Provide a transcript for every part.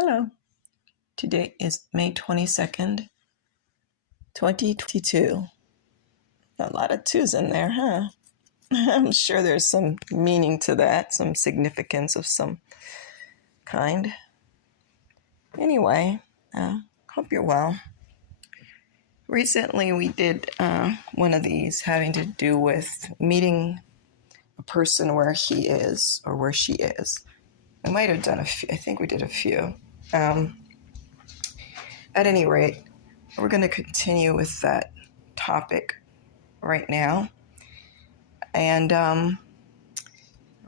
Hello. Today is May 22nd, 2022. A lot of twos in there, huh? I'm sure there's some meaning to that, some significance of some kind. Anyway, hope you're well. Recently, we did one of these having to do with meeting a person where he is or where she is. I might have done a few. I think we did a few. At any rate, we're going to continue with that topic right now. And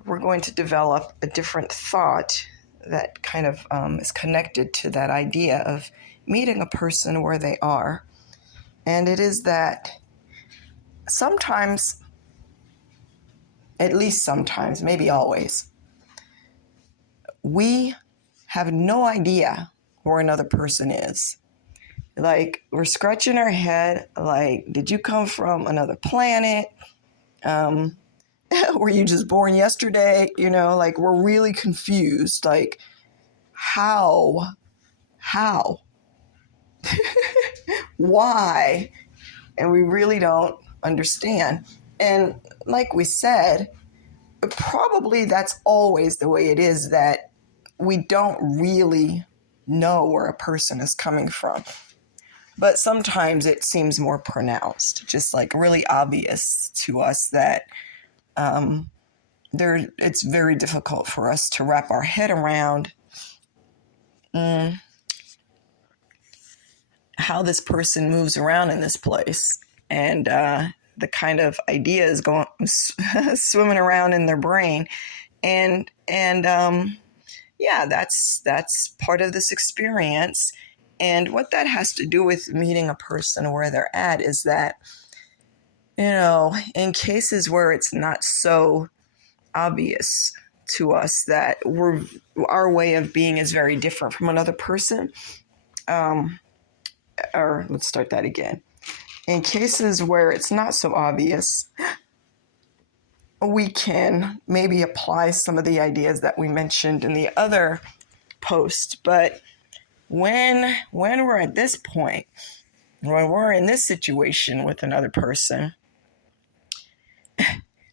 we're going to develop a different thought that kind of is connected to that idea of meeting a person where they are. And it is that sometimes, at least sometimes, maybe always, we have no idea where another person is. Like, we're scratching our head, like, did you come from another planet? Were you just born yesterday? Like, we're really confused. Like, how? Why? And we really don't understand. And like we said, probably that's always the way it is, that we don't really know where a person is coming from. But sometimes it seems more pronounced, just like really obvious to us that it's very difficult for us to wrap our head around how this person moves around in this place, and the kind of ideas going swimming around in their brain, and yeah, that's part of this experience. And what that has to do with meeting a person where they're at is that, in cases where it's not so obvious to us that our way of being is very different from another person, or let's start that again. In cases where it's not so obvious, we can maybe apply some of the ideas that we mentioned in the other post. But when we're at this point, when we're in this situation with another person,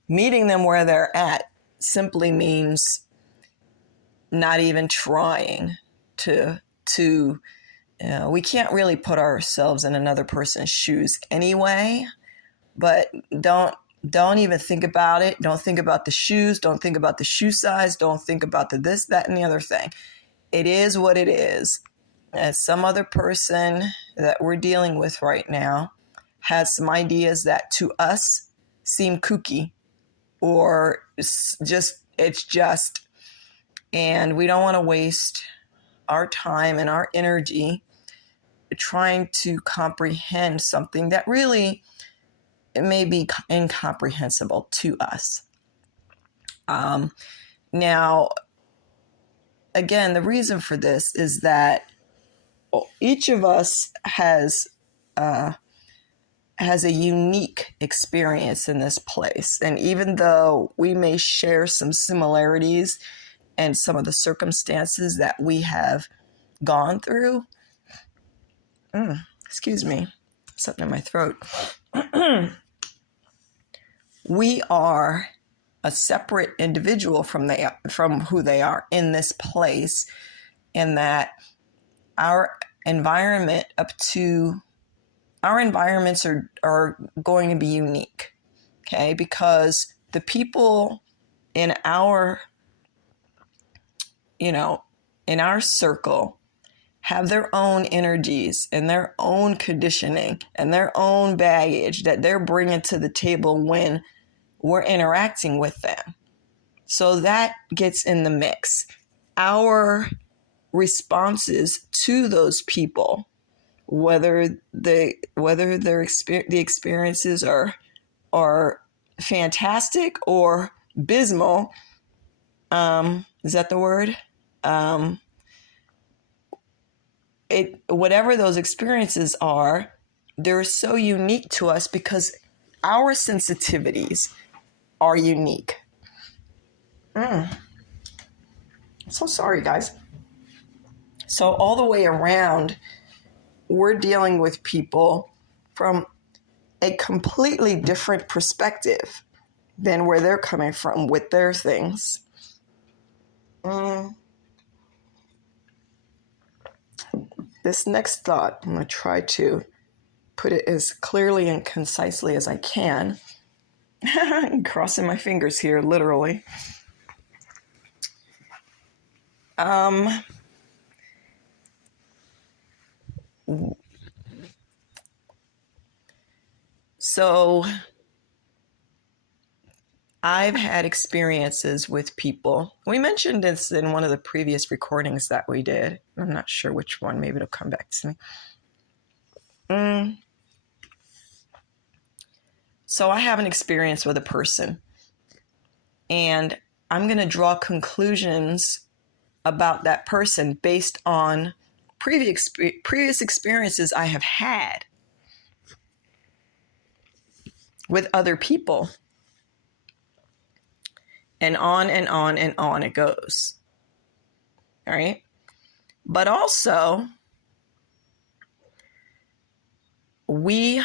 meeting them where they're at simply means not even trying to we can't really put ourselves in another person's shoes anyway, but don't even think about it. Don't think about the shoes. Don't think about the shoe size. Don't think about the this, that, and the other thing. It is what it is. As some other person that we're dealing with right now has some ideas that to us seem kooky, or it's just, and we don't want to waste our time and our energy trying to comprehend something that really may be incomprehensible to us. Now, again, the reason for this is that each of us has a unique experience in this place. And even though we may share some similarities and some of the circumstances that we have gone through, excuse me, something in my throat. We are a separate individual from who they are in this place, and that our environments are going to be unique, okay? Because the people in our circle have their own energies and their own conditioning and their own baggage that they're bringing to the table when we're interacting with them. So that gets in the mix. Our responses to those people, whether the experiences are fantastic or abysmal, is that the word? Whatever those experiences are, they're so unique to us because our sensitivities are unique. I'm so sorry, guys. So all the way around, we're dealing with people from a completely different perspective than where they're coming from with their things. This next thought, I'm going to try to put it as clearly and concisely as I can. I'm crossing my fingers here, literally. So I've had experiences with people. We mentioned this in one of the previous recordings that we did. I'm not sure which one. Maybe it'll come back to me. So I have an experience with a person, and I'm going to draw conclusions about that person based on previous experiences I have had with other people. And on and on and on it goes. All right. But also, we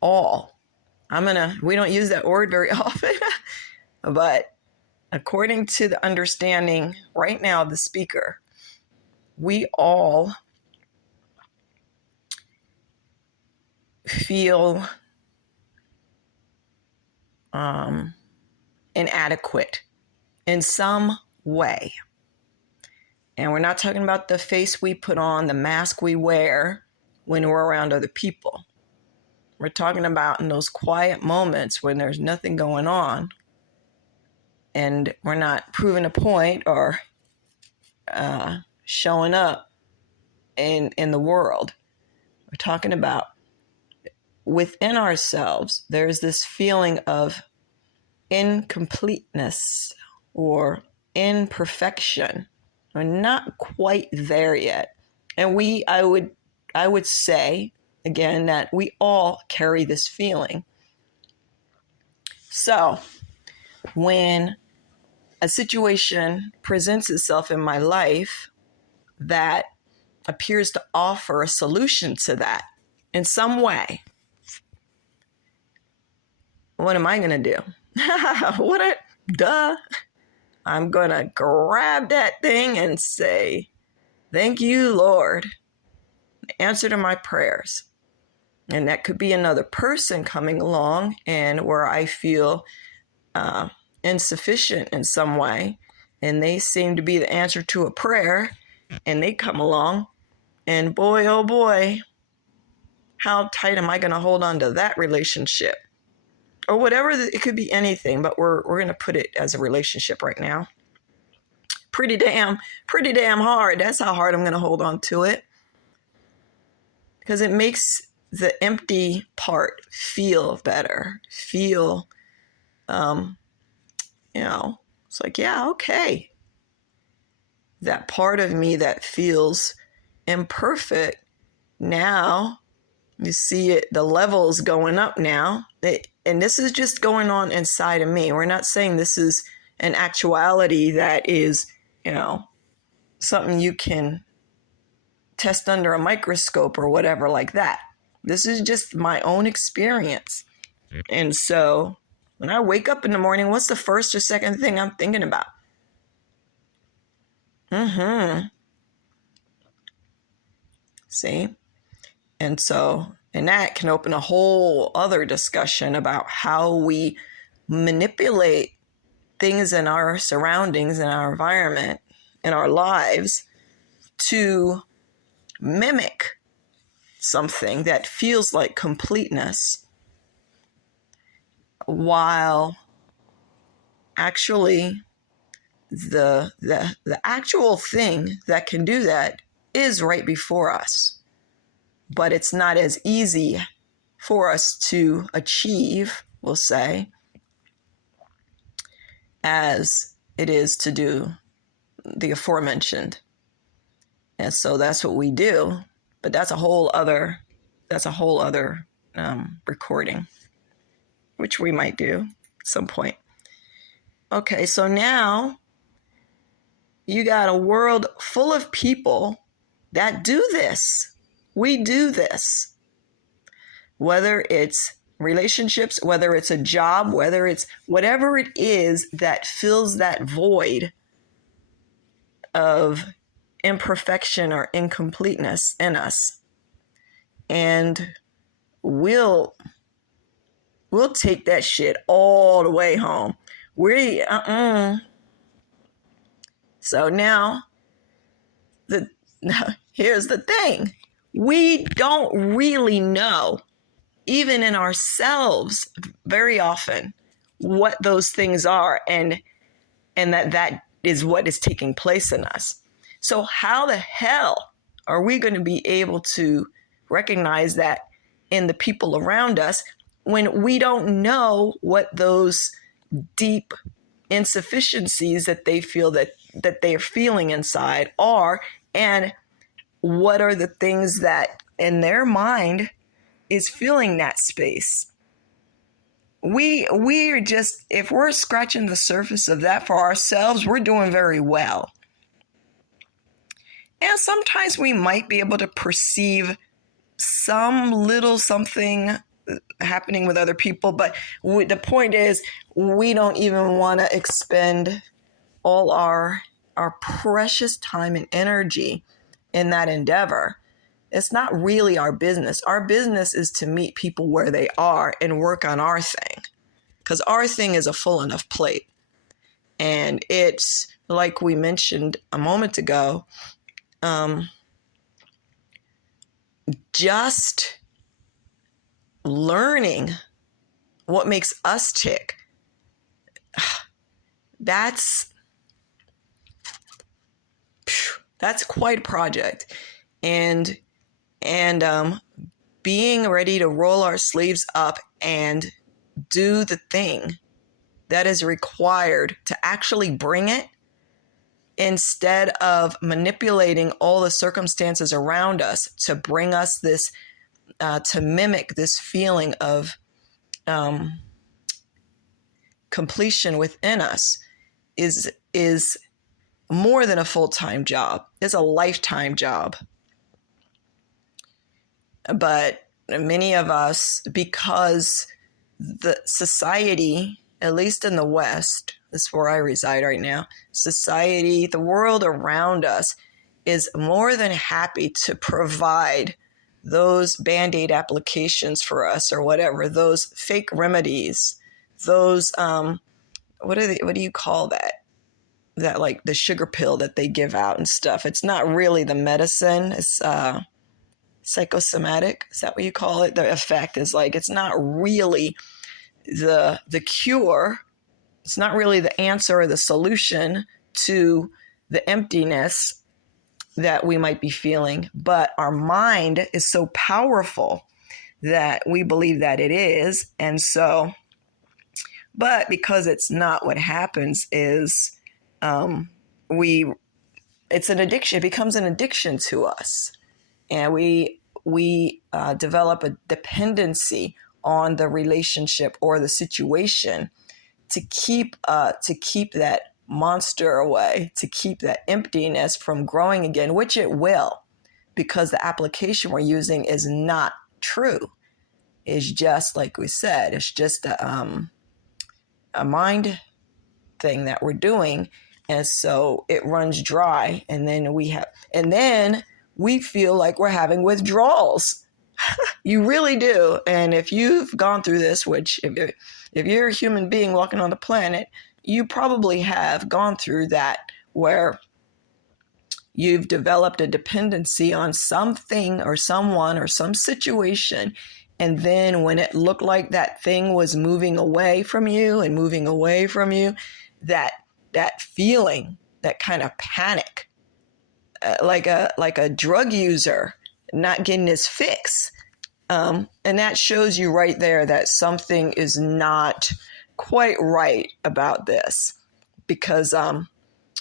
don't use that word very often, but according to the understanding right now of the speaker, we all feel inadequate in some way. And we're not talking about the face we put on, the mask we wear when we're around other people. We're talking about in those quiet moments when there's nothing going on and we're not proving a point or showing up in the world. We're talking about within ourselves, there's this feeling of incompleteness or imperfection. We're not quite there yet. And I would say, again, that we all carry this feeling. So when a situation presents itself in my life that appears to offer a solution to that in some way, what am I going to do? Duh. I'm going to grab that thing and say, thank you, Lord. The answer to my prayers. And that could be another person coming along and where I feel insufficient in some way. And they seem to be the answer to a prayer. And they come along and boy, oh boy, how tight am I going to hold on to that relationship? Or whatever, it could be anything, but we're going to put it as a relationship right now. Pretty damn hard. That's how hard I'm going to hold on to it. Because it makes the empty part feel better. Feel, it's like, yeah, okay. That part of me that feels imperfect, now you see it, the levels going up now. And this is just going on inside of me. We're not saying this is an actuality that is, something you can test under a microscope or whatever like that. This is just my own experience. And so when I wake up in the morning, what's the first or second thing I'm thinking about? See? And that can open a whole other discussion about how we manipulate things in our surroundings, in our environment, in our lives to mimic something that feels like completeness, while actually the actual thing that can do that is right before us. But it's not as easy for us to achieve, we'll say, as it is to do the aforementioned. And so that's what we do. But that's a whole other recording, which we might do at some point. Okay, so now you got a world full of people that do this. We do this. Whether it's relationships, whether it's a job, whether it's whatever it is that fills that void of imperfection or incompleteness in us. And we'll take that shit all the way home. So now, here's the thing. We don't really know, even in ourselves, very often, what those things are, and that is what is taking place in us. So how the hell are we going to be able to recognize that in the people around us when we don't know what those deep insufficiencies that they feel that they're feeling inside are, and what are the things that in their mind is filling that space? We're just, if we're scratching the surface of that for ourselves, we're doing very well. And sometimes we might be able to perceive some little something happening with other people, but the point is, we don't even want to expend all our precious time and energy in that endeavor. It's not really our business. Our business is to meet people where they are and work on our thing, because our thing is a full enough plate. And it's like we mentioned a moment ago, just learning what makes us tick. That's quite a project. And being ready to roll our sleeves up and do the thing that is required to actually bring it, instead of manipulating all the circumstances around us to bring us this, to mimic this feeling of completion within us, is more than a full-time job. It's a lifetime job. But many of us, because the society, at least in the West, this is where I reside right now, society, the world around us is more than happy to provide those Band-Aid applications for us, or whatever, those fake remedies, those, what do you call that? That, like, the sugar pill that they give out and stuff. It's not really the medicine. It's psychosomatic. Is that what you call it? The effect is like, it's not really the cure. It's not really the answer or the solution to the emptiness that we might be feeling. But our mind is so powerful that we believe that it is. And so, but because it's not, what happens is, it's an addiction. It becomes an addiction to us, and we develop a dependency on the relationship or the situation to keep that monster away, to keep that emptiness from growing again, which it will, because the application we're using is not true. It's just, like we said, it's just a mind thing that we're doing. And so it runs dry, and then we feel like we're having withdrawals. You really do. And if you've gone through this, which if you're a human being walking on the planet, you probably have gone through that, where you've developed a dependency on something or someone or some situation. And then when it looked like that thing was moving away from you, that feeling, that kind of panic, like a drug user not getting his fix. And that shows you right there that something is not quite right about this, because and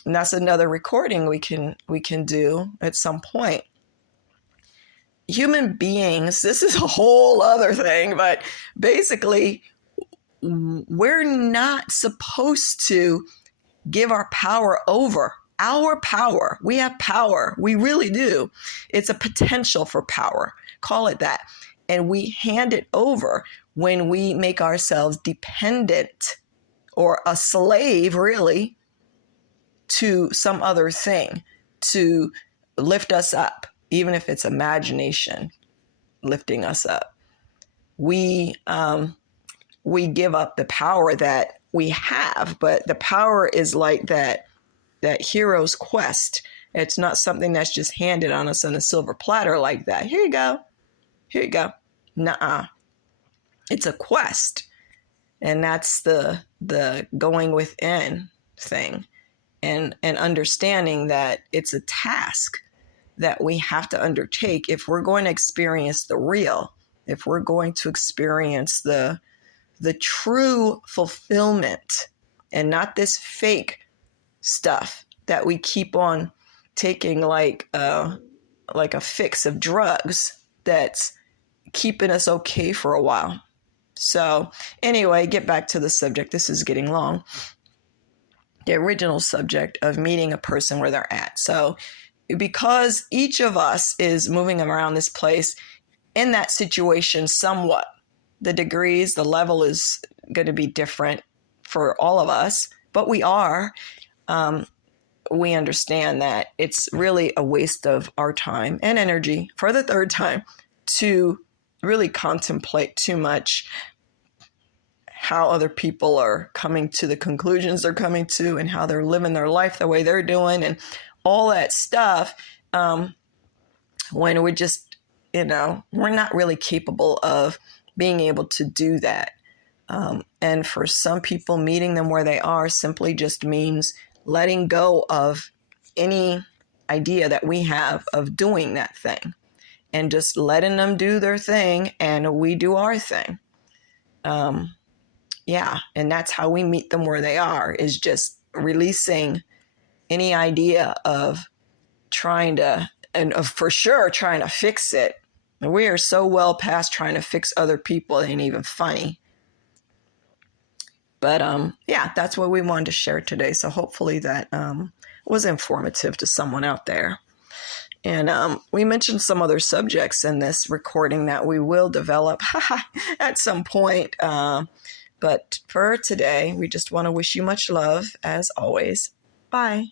that's another recording we can do at some point. Human beings, this is a whole other thing, but basically, we're not supposed to give our power over our power. We have power. We really do. It's a potential for power. Call it that. And we hand it over when we make ourselves dependent or a slave, really, to some other thing to lift us up, even if it's imagination lifting us up. We give up the power that we have, but the power is like that hero's quest. It's not something that's just handed on us on a silver platter like that. Here you go. Here you go. Nuh-uh. It's a quest. And that's the going within thing. And understanding that it's a task that we have to undertake if we're going to experience the real, if we're going to experience the true fulfillment and not this fake stuff that we keep on taking like a fix of drugs that's keeping us okay for a while. So anyway, get back to the subject. This is getting long. The original subject of meeting a person where they're at. So because each of us is moving around this place in that situation somewhat, the degrees, the level is going to be different for all of us, but we understand that it's really a waste of our time and energy for the third time to really contemplate too much how other people are coming to the conclusions they're coming to and how they're living their life the way they're doing and all that stuff, when we're just, we're not really capable of being able to do that. And for some people, meeting them where they are simply just means letting go of any idea that we have of doing that thing and just letting them do their thing and we do our thing. And that's how we meet them where they are, is just releasing any idea of trying to, and for sure trying to fix it. We are so well past trying to fix other people, it ain't even funny. But that's what we wanted to share today. So hopefully that was informative to someone out there. And we mentioned some other subjects in this recording that we will develop at some point. But for today, we just want to wish you much love, as always. Bye.